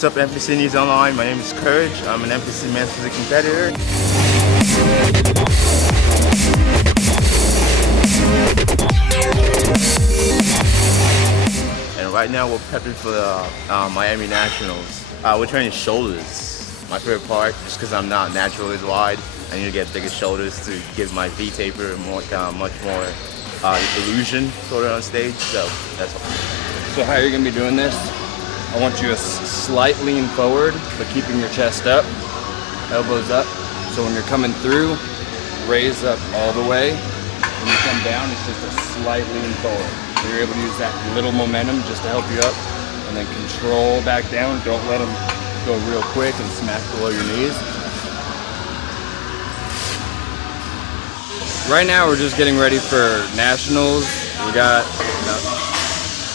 What's up, NPC News Online? My name is Courage. I'm an NPC men's physique competitor. And right now we're prepping for the Miami Nationals. We're training shoulders, my favorite part, just because I'm not naturally as wide. I need to get bigger shoulders to give my V-taper much more illusion sort of on stage, so that's all. So how you're going to be doing this? I want you to slight lean forward, but keeping your chest up, elbows up. So when you're coming through, raise up all the way. When you come down, it's just a slight lean forward. So you're able to use that little momentum just to help you up, and then control back down. Don't let them go real quick and smack below your knees. Right now we're just getting ready for nationals. We got about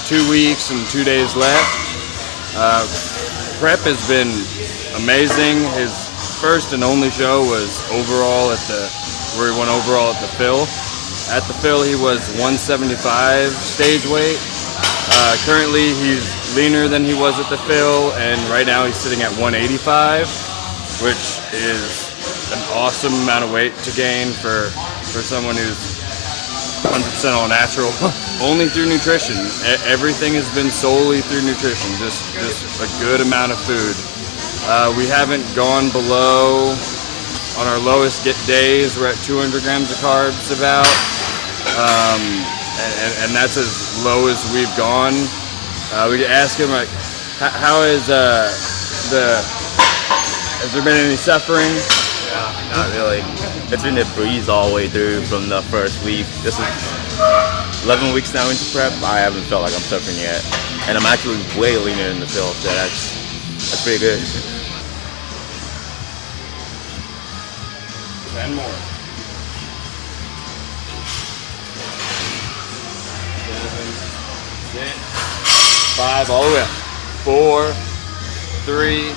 2 weeks and 2 days left. Prep has been amazing. His first and only show was where he won overall at the Phil. At the Phil he was 175 stage weight. Currently he's leaner than he was at the Phil, and right now he's sitting at 185, which is an awesome amount of weight to gain for someone who's 100% all natural. Only through nutrition. Everything has been solely through nutrition, just a good amount of food. We haven't gone below, on our lowest days, we're at 200 grams of carbs about, and that's as low as we've gone. We ask him, like, how is has there been any suffering? No, not really. It's been a breeze all the way through from the first week. This is 11 weeks now into prep. I haven't felt like I'm suffering yet. And I'm actually way leaner in the field, so that's pretty good. 10 more. 7, 6, 5, all the way up. 4, 3,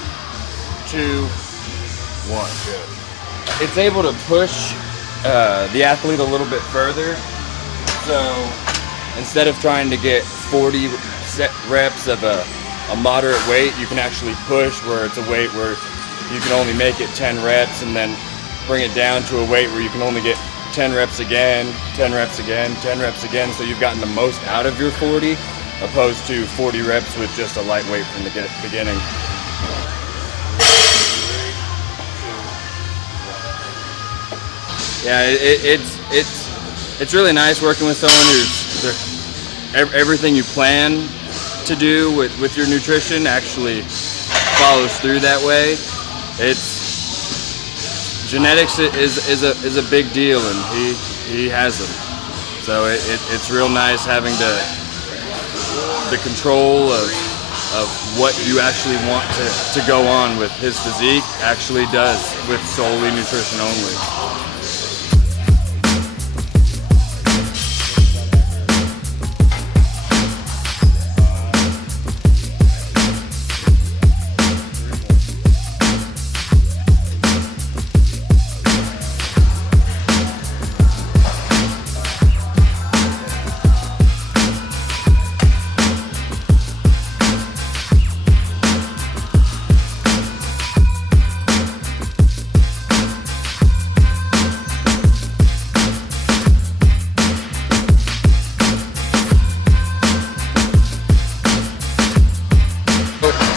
2, 1. Good. It's able to push the athlete a little bit further. So instead of trying to get 40 set reps of a moderate weight, you can actually push where it's a weight where you can only make it 10 reps and then bring it down to a weight where you can only get 10 reps again, 10 reps again, 10 reps again. So you've gotten the most out of your 40 opposed to 40 reps with just a light weight from the beginning. Yeah, it's really nice working with someone who's everything you plan to do with your nutrition actually follows through that way. Genetics is a big deal, and he has them. So it's real nice having the control of what you actually want to go on with his physique actually does with solely nutrition only.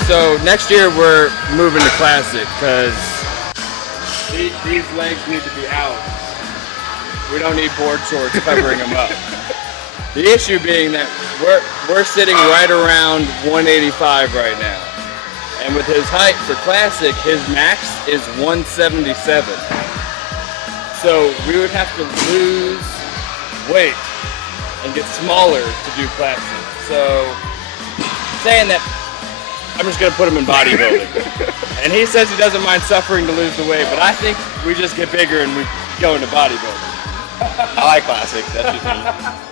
So next year we're moving to Classic because these legs need to be out. We don't need board shorts covering them up. The issue being that we're sitting right around 185 right now. And with his height for Classic, his max is 177. So we would have to lose weight and get smaller to do Classic. So saying that, I'm just going to put him in bodybuilding. And he says he doesn't mind suffering to lose the weight, but I think we just get bigger and we go into bodybuilding. I like Classic, that's just me.